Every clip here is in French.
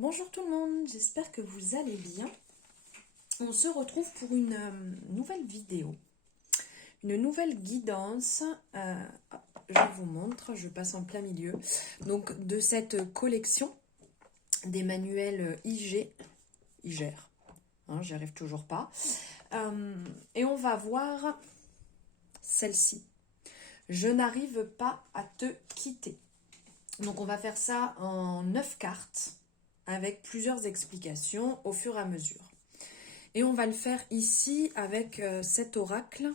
Bonjour tout le monde, j'espère que vous allez bien. On se retrouve pour une nouvelle vidéo, une nouvelle guidance. Je vous montre, je passe en plein milieu. Donc de cette collection des manuels IGER, j'y arrive toujours pas. Et on va voir celle-ci. Je n'arrive pas à te quitter. Donc on va faire ça en 9 cartes avec plusieurs explications au fur et à mesure. Et on va le faire ici avec cet oracle.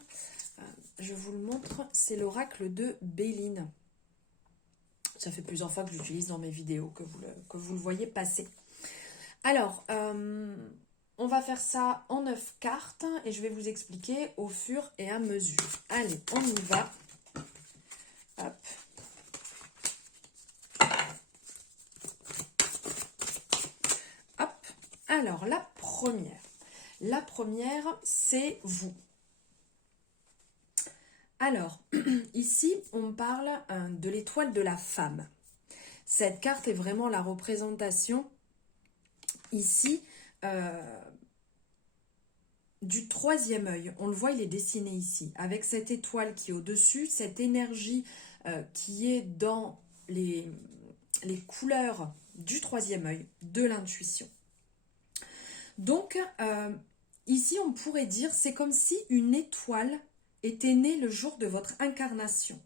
Je vous le montre, c'est l'oracle de Béline. Ça fait plusieurs fois que j'utilise dans mes vidéos, que vous le voyez passer. Alors, on va faire ça en 9 cartes et je vais vous expliquer au fur et à mesure. Allez, on y va. Hop. Hop. Alors, la première. La première, c'est vous. Alors, ici, on parle de l'étoile de la femme. Cette carte est vraiment la représentation, ici, du troisième œil. On le voit, il est dessiné ici, avec cette étoile qui est au-dessus, cette énergie qui est dans les couleurs du troisième œil, de l'intuition. Donc, ici, on pourrait dire, c'est comme si une étoile était née le jour de votre incarnation.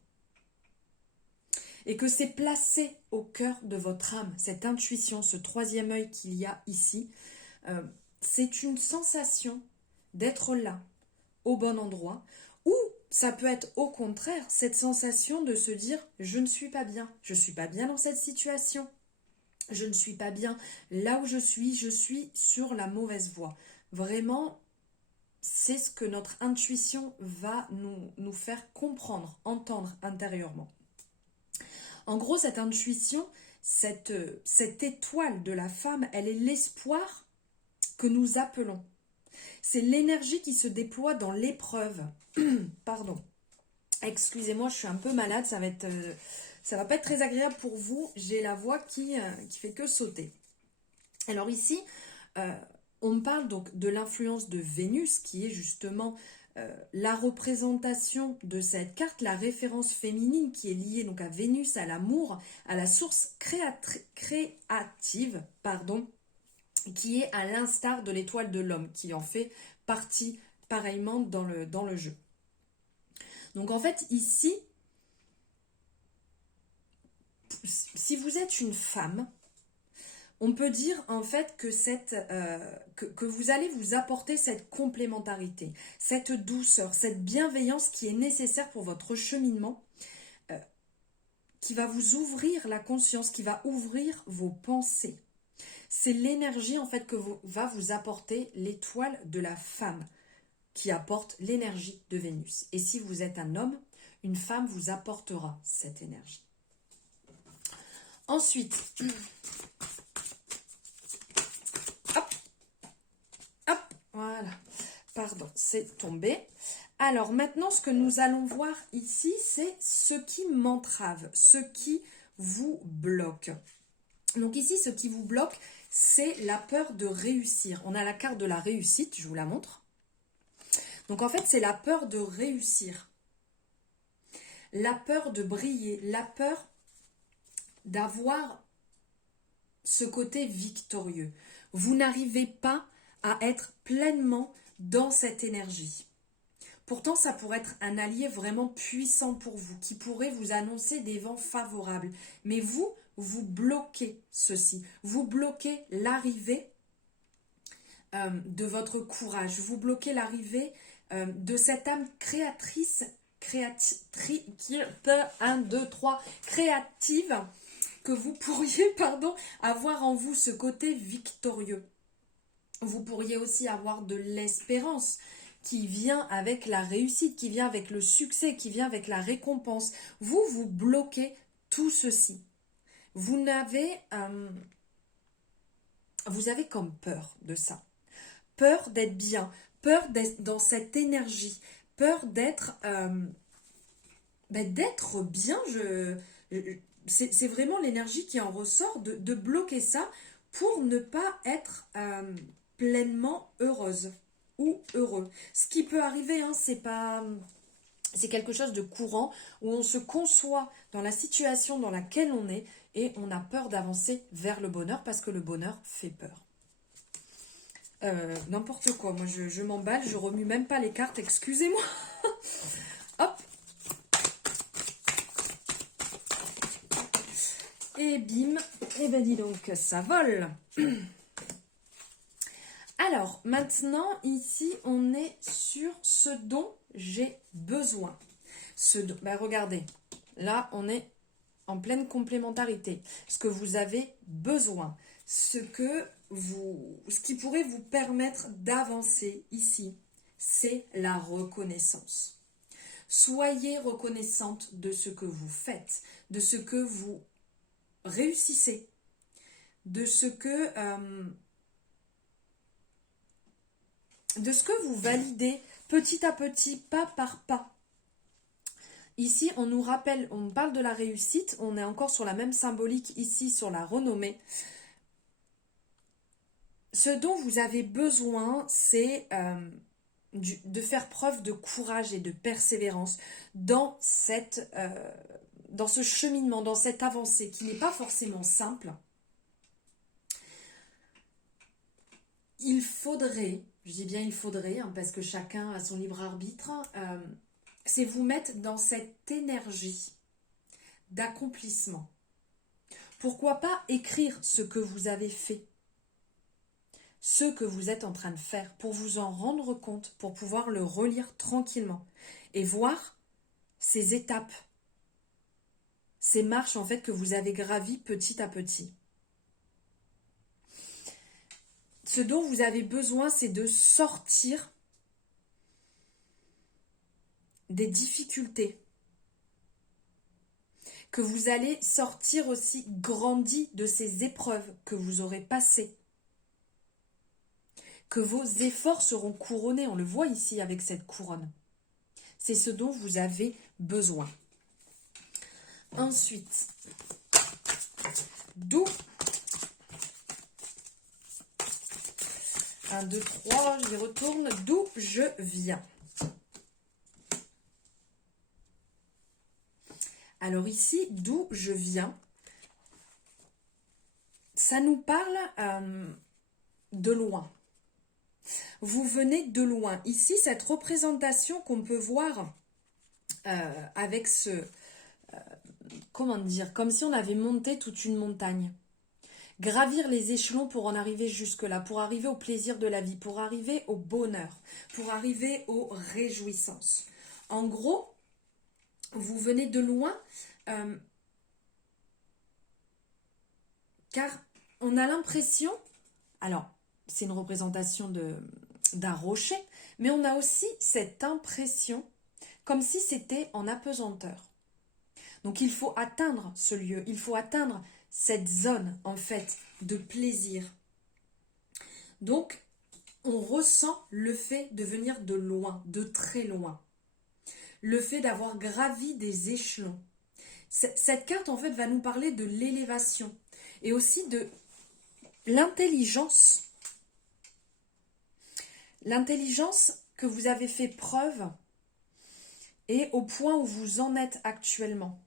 Et que c'est placé au cœur de votre âme, cette intuition, ce troisième œil qu'il y a ici. C'est une sensation d'être là, au bon endroit, ou ça peut être au contraire, cette sensation de se dire « je ne suis pas bien dans cette situation, je ne suis pas bien là où je suis sur la mauvaise voie ». Vraiment, c'est ce que notre intuition va nous faire comprendre, entendre intérieurement. En gros, cette intuition, cette étoile de la femme, elle est l'espoir que nous appelons. C'est l'énergie qui se déploie dans l'épreuve. Pardon. Excusez-moi, je suis un peu malade, ça va pas être très agréable pour vous. J'ai la voix qui fait que sauter. Alors ici, on parle donc de l'influence de Vénus, qui est justement la représentation de cette carte, la référence féminine qui est liée donc à Vénus, à l'amour, à la source créative, qui est à l'instar de l'étoile de l'homme, qui en fait partie pareillement dans le jeu. Donc en fait ici, si vous êtes une femme, on peut dire en fait que, que vous allez vous apporter cette complémentarité, cette douceur, cette bienveillance qui est nécessaire pour votre cheminement, qui va vous ouvrir la conscience, qui va ouvrir vos pensées. C'est l'énergie en fait que va vous apporter l'étoile de la femme, qui apporte l'énergie de Vénus. Et si vous êtes un homme, une femme vous apportera cette énergie. Ensuite, voilà, pardon, c'est tombé. Alors maintenant, ce que nous allons voir ici, c'est ce qui m'entrave, ce qui vous bloque. Donc ici, ce qui vous bloque, c'est la peur de réussir. On a la carte de la réussite, je vous la montre. Donc en fait, c'est la peur de réussir, la peur de briller, la peur d'avoir ce côté victorieux. Vous n'arrivez pas à être pleinement dans cette énergie. Pourtant, ça pourrait être un allié vraiment puissant pour vous, qui pourrait vous annoncer des vents favorables. Mais vous bloquez ceci. Vous bloquez l'arrivée de votre courage. Vous bloquez l'arrivée de cette âme créatrice, créative, que vous pourriez, avoir en vous ce côté victorieux. Vous pourriez aussi avoir de l'espérance qui vient avec la réussite, qui vient avec le succès, qui vient avec la récompense. Vous bloquez tout ceci. Vous avez comme peur de ça. Peur d'être bien, peur d'être dans cette énergie, peur d'être bien. C'est vraiment l'énergie qui en ressort, de bloquer ça pour ne pas être pleinement heureuse ou heureux. Ce qui peut arriver, hein, c'est quelque chose de courant où on se conçoit dans la situation dans laquelle on est et on a peur d'avancer vers le bonheur parce que le bonheur fait peur. N'importe quoi, moi je m'emballe, je remue même pas les cartes, excusez-moi. Hop. Et bim, et ben dis donc, ça vole. Alors, maintenant, ici, on est sur ce dont j'ai besoin. Regardez, là, on est en pleine complémentarité. Ce que vous avez besoin, ce qui pourrait vous permettre d'avancer ici, c'est la reconnaissance. Soyez reconnaissante de ce que vous faites, de ce que vous réussissez, de ce que vous validez petit à petit, pas par pas. Ici, on nous rappelle, on parle de la réussite, on est encore sur la même symbolique ici, sur la renommée. Ce dont vous avez besoin, c'est de faire preuve de courage et de persévérance dans ce cheminement, dans cette avancée qui n'est pas forcément simple. Il faudrait, je dis bien il faudrait, hein, parce que chacun a son libre arbitre, c'est vous mettre dans cette énergie d'accomplissement. Pourquoi pas écrire ce que vous avez fait, ce que vous êtes en train de faire, pour vous en rendre compte, pour pouvoir le relire tranquillement et voir ces étapes, ces marches en fait que vous avez gravies petit à petit. Ce dont vous avez besoin, c'est de sortir des difficultés, que vous allez sortir aussi grandi de ces épreuves que vous aurez passées, que vos efforts seront couronnés, on le voit ici avec cette couronne. C'est ce dont vous avez besoin. Ensuite, d'où 1, 2, 3, je les retourne, d'où je viens. Alors ici, d'où je viens, ça nous parle de loin. Vous venez de loin. Ici, cette représentation qu'on peut voir avec comment dire, comme si on avait monté toute une montagne. Gravir les échelons pour en arriver jusque-là, pour arriver au plaisir de la vie, pour arriver au bonheur, pour arriver aux réjouissances. En gros, vous venez de loin, car on a l'impression, alors c'est une représentation d'un rocher, mais on a aussi cette impression comme si c'était en apesanteur. Donc il faut atteindre ce lieu, il faut atteindre cette zone en fait de plaisir. Donc on ressent le fait de venir de loin, de très loin. Le fait d'avoir gravi des échelons. Cette carte en fait va nous parler de l'élévation et aussi de l'intelligence. L'intelligence que vous avez fait preuve et au point où vous en êtes actuellement.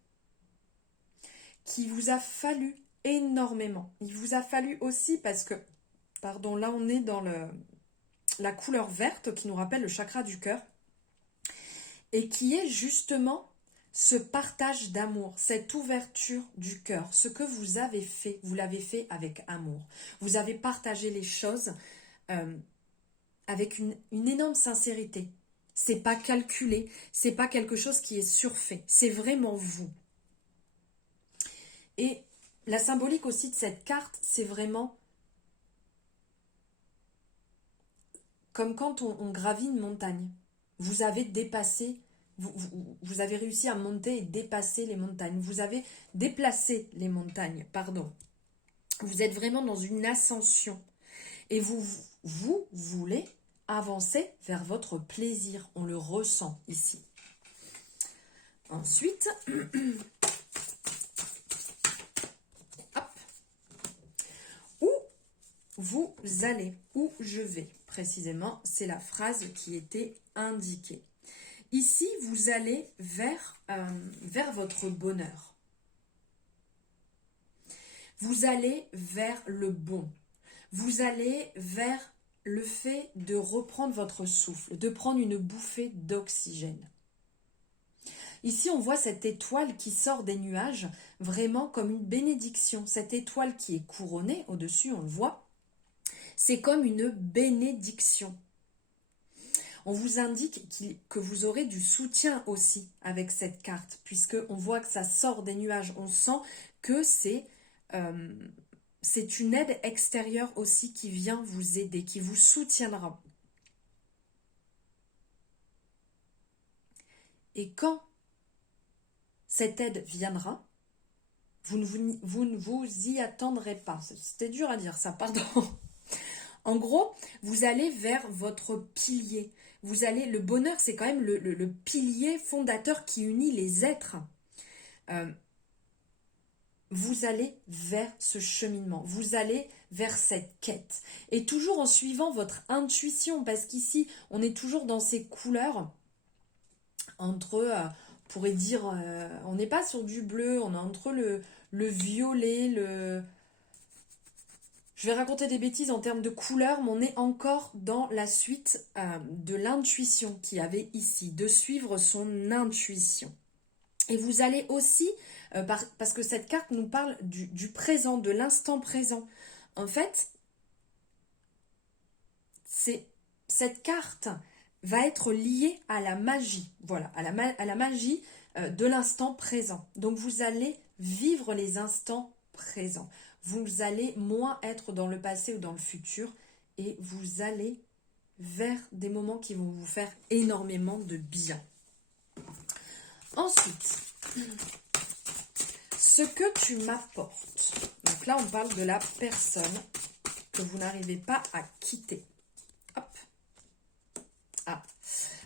Qui vous a fallu énormément. Il vous a fallu aussi parce que, pardon, là on est dans la couleur verte qui nous rappelle le chakra du cœur et qui est justement ce partage d'amour, cette ouverture du cœur. Ce que vous avez fait, vous l'avez fait avec amour. Vous avez partagé les choses avec une énorme sincérité. C'est pas calculé, c'est pas quelque chose qui est surfait, c'est vraiment vous. Et la symbolique aussi de cette carte, c'est vraiment comme quand on gravit une montagne. Vous avez dépassé, vous avez réussi à monter et dépasser les montagnes. Vous avez déplacé les montagnes, pardon. Vous êtes vraiment dans une ascension. Et vous voulez avancer vers votre plaisir. On le ressent ici. Ensuite... vous allez, où je vais, précisément, c'est la phrase qui était indiquée. Ici, vous allez vers votre bonheur. Vous allez vers le bon. Vous allez vers le fait de reprendre votre souffle, de prendre une bouffée d'oxygène. Ici, on voit cette étoile qui sort des nuages, vraiment comme une bénédiction. Cette étoile qui est couronnée, au-dessus, on le voit, c'est comme une bénédiction. On vous indique que vous aurez du soutien aussi avec cette carte, puisqu'on voit que ça sort des nuages. On sent que c'est une aide extérieure aussi qui vient vous aider, qui vous soutiendra. Et quand cette aide viendra, vous ne vous y attendrez pas. C'était dur à dire ça, pardon. En gros, vous allez vers votre pilier. Le bonheur, c'est quand même le pilier fondateur qui unit les êtres. Vous allez vers ce cheminement, vous allez vers cette quête. Et toujours en suivant votre intuition, parce qu'ici, on est toujours dans ces couleurs entre... on pourrait dire, on n'est pas sur du bleu, on est entre le violet, Je vais raconter des bêtises en termes de couleurs, mais on est encore dans la suite de l'intuition qu'il y avait ici, de suivre son intuition. Et vous allez aussi, parce que cette carte nous parle du présent, de l'instant présent. En fait, cette carte va être liée à la magie, voilà, à la magie de l'instant présent. Donc vous allez vivre les instants présents. Vous allez moins être dans le passé ou dans le futur et vous allez vers des moments qui vont vous faire énormément de bien. Ensuite, ce que tu m'apportes. Donc là, on parle de la personne que vous n'arrivez pas à quitter. Hop. Ah.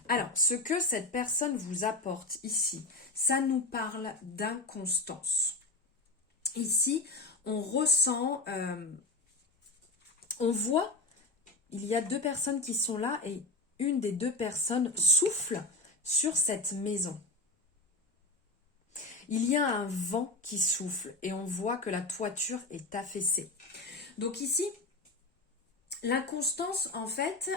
Alors, ce que cette personne vous apporte ici, ça nous parle d'inconstance. Ici, on ressent, on voit, il y a deux personnes qui sont là et une des deux personnes souffle sur cette maison. Il y a un vent qui souffle et on voit que la toiture est affaissée. Donc ici, l'inconstance, en fait,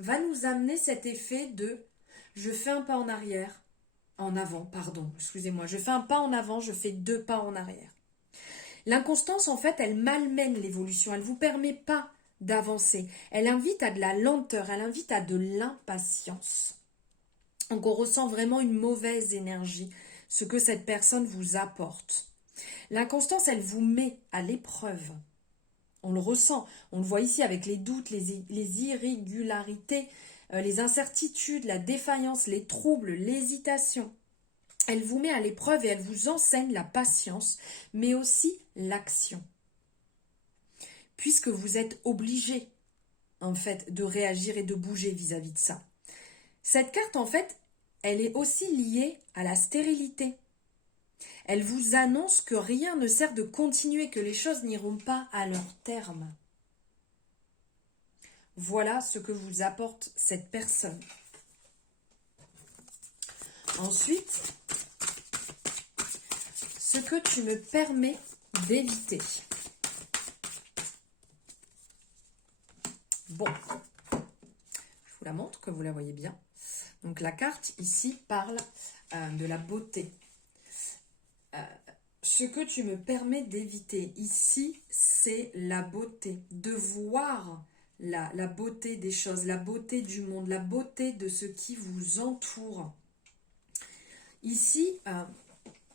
va nous amener cet effet de je fais un pas en arrière, en avant, pardon, excusez-moi, je fais un pas en avant, je fais deux pas en arrière. L'inconstance, en fait, elle malmène l'évolution, elle ne vous permet pas d'avancer. Elle invite à de la lenteur, elle invite à de l'impatience. Donc on ressent vraiment une mauvaise énergie, ce que cette personne vous apporte. L'inconstance, elle vous met à l'épreuve. On le ressent, on le voit ici avec les doutes, les irrégularités, les incertitudes, la défaillance, les troubles, l'hésitation. Elle vous met à l'épreuve et elle vous enseigne la patience, mais aussi l'action. Puisque vous êtes obligé, en fait, de réagir et de bouger vis-à-vis de ça. Cette carte, en fait, elle est aussi liée à la stérilité. Elle vous annonce que rien ne sert de continuer, que les choses n'iront pas à leur terme. Voilà ce que vous apporte cette personne. Ensuite, ce que tu me permets d'éviter. Bon, je vous la montre, que vous la voyez bien. Donc la carte ici parle de la beauté. Ce que tu me permets d'éviter ici, c'est la beauté. De voir la beauté des choses, la beauté du monde, la beauté de ce qui vous entoure. Ici,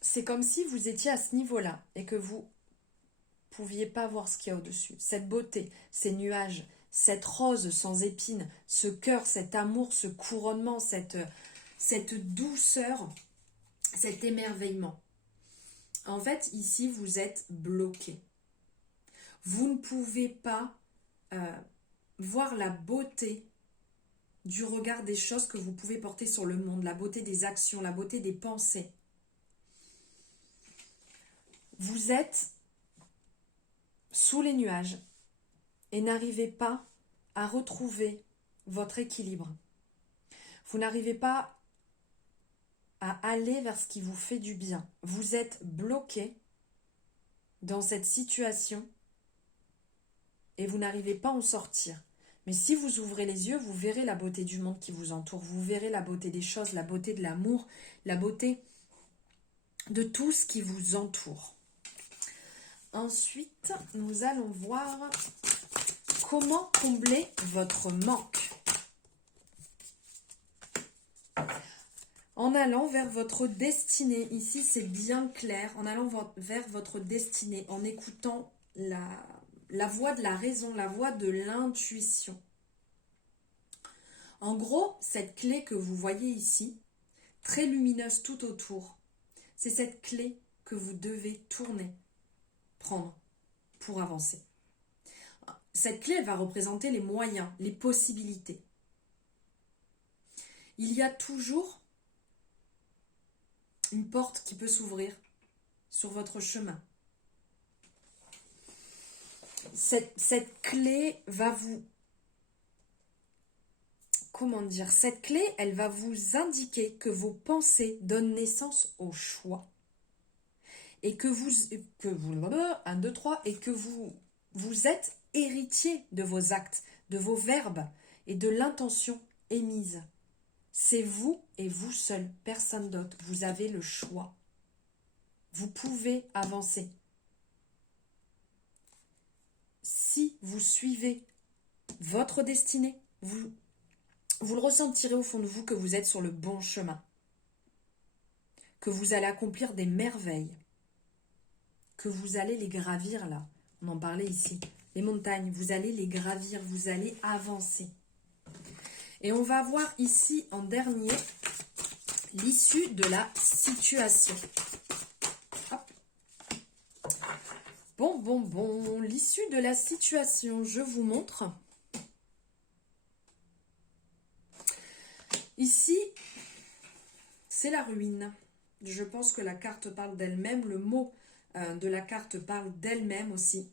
c'est comme si vous étiez à ce niveau-là et que vous ne pouviez pas voir ce qu'il y a au-dessus. Cette beauté, ces nuages, cette rose sans épines, ce cœur, cet amour, ce couronnement, cette douceur, cet émerveillement. En fait, ici, vous êtes bloqué. Vous ne pouvez pas voir la beauté du regard des choses que vous pouvez porter sur le monde, la beauté des actions, la beauté des pensées. Vous êtes sous les nuages et n'arrivez pas à retrouver votre équilibre. Vous n'arrivez pas à aller vers ce qui vous fait du bien. Vous êtes bloqué dans cette situation et vous n'arrivez pas à en sortir. Mais si vous ouvrez les yeux, vous verrez la beauté du monde qui vous entoure. Vous verrez la beauté des choses, la beauté de l'amour, la beauté de tout ce qui vous entoure. Ensuite, nous allons voir comment combler votre manque. En allant vers votre destinée, ici c'est bien clair, en allant vers votre destinée, en écoutant la voix de la raison, la voix de l'intuition. En gros, cette clé que vous voyez ici, très lumineuse tout autour, c'est cette clé que vous devez tourner, prendre pour avancer. Cette clé, elle va représenter les moyens, les possibilités. Il y a toujours une porte qui peut s'ouvrir sur votre chemin. Cette clé va vous... Comment dire? Cette clé, elle va vous indiquer que vos pensées donnent naissance au choix. Et que vous êtes héritier de vos actes, de vos verbes et de l'intention émise. C'est vous et vous seul, personne d'autre. Vous avez le choix. Vous pouvez avancer. Si vous suivez votre destinée, vous le ressentirez au fond de vous que vous êtes sur le bon chemin. Que vous allez accomplir des merveilles. Que vous allez les gravir là. On en parlait ici. Les montagnes, vous allez les gravir, vous allez avancer. Et on va voir ici en dernier l'issue de la situation. Hop. Bon, l'issue de la situation, je vous montre. Ici, c'est la ruine. Je pense que la carte parle d'elle-même, le mot de la carte parle d'elle-même aussi.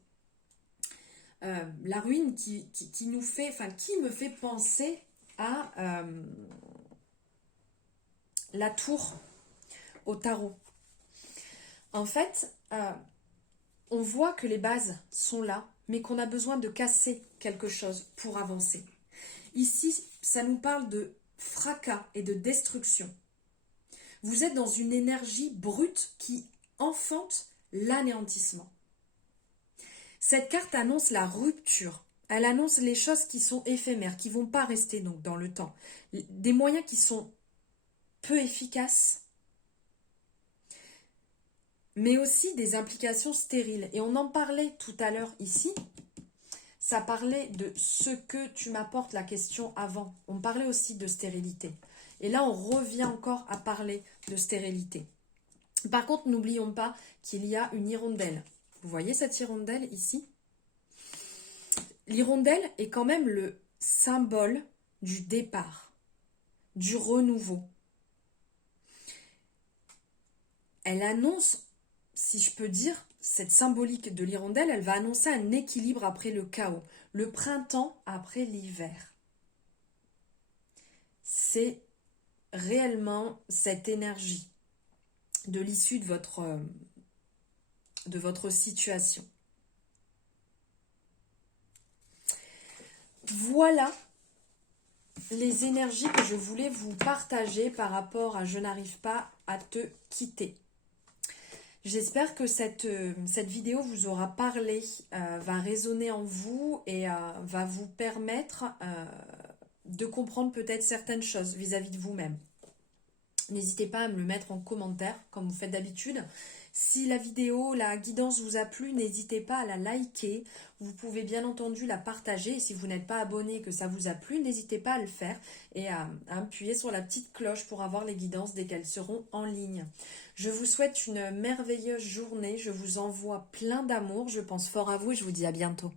La ruine qui nous fait, enfin qui me fait penser à la tour au tarot. En fait, on voit que les bases sont là, mais qu'on a besoin de casser quelque chose pour avancer. Ici, ça nous parle de fracas et de destruction. Vous êtes dans une énergie brute qui enfante l'anéantissement. Cette carte annonce la rupture. Elle annonce les choses qui sont éphémères, qui ne vont pas rester donc dans le temps. Des moyens qui sont peu efficaces, mais aussi des implications stériles. Et on en parlait tout à l'heure ici. Ça parlait de ce que tu m'apportes, la question avant. On parlait aussi de stérilité. Et là, on revient encore à parler de stérilité. Par contre, n'oublions pas qu'il y a une hirondelle. Vous voyez cette hirondelle ici? L'hirondelle est quand même le symbole du départ, du renouveau. Elle annonce, si je peux dire, cette symbolique de l'hirondelle, elle va annoncer un équilibre après le chaos, le printemps après l'hiver. C'est réellement cette énergie de l'issue de votre situation. Voilà les énergies que je voulais vous partager par rapport à « Je n'arrive pas à te quitter ». J'espère que cette vidéo vous aura parlé, va résonner en vous et va vous permettre de comprendre peut-être certaines choses vis-à-vis de vous-même. N'hésitez pas à me le mettre en commentaire, comme vous faites d'habitude. Si la vidéo, la guidance vous a plu, n'hésitez pas à la liker. Vous pouvez bien entendu la partager. Et si vous n'êtes pas abonné et que ça vous a plu, n'hésitez pas à le faire et à appuyer sur la petite cloche pour avoir les guidances dès qu'elles seront en ligne. Je vous souhaite une merveilleuse journée. Je vous envoie plein d'amour. Je pense fort à vous et je vous dis à bientôt.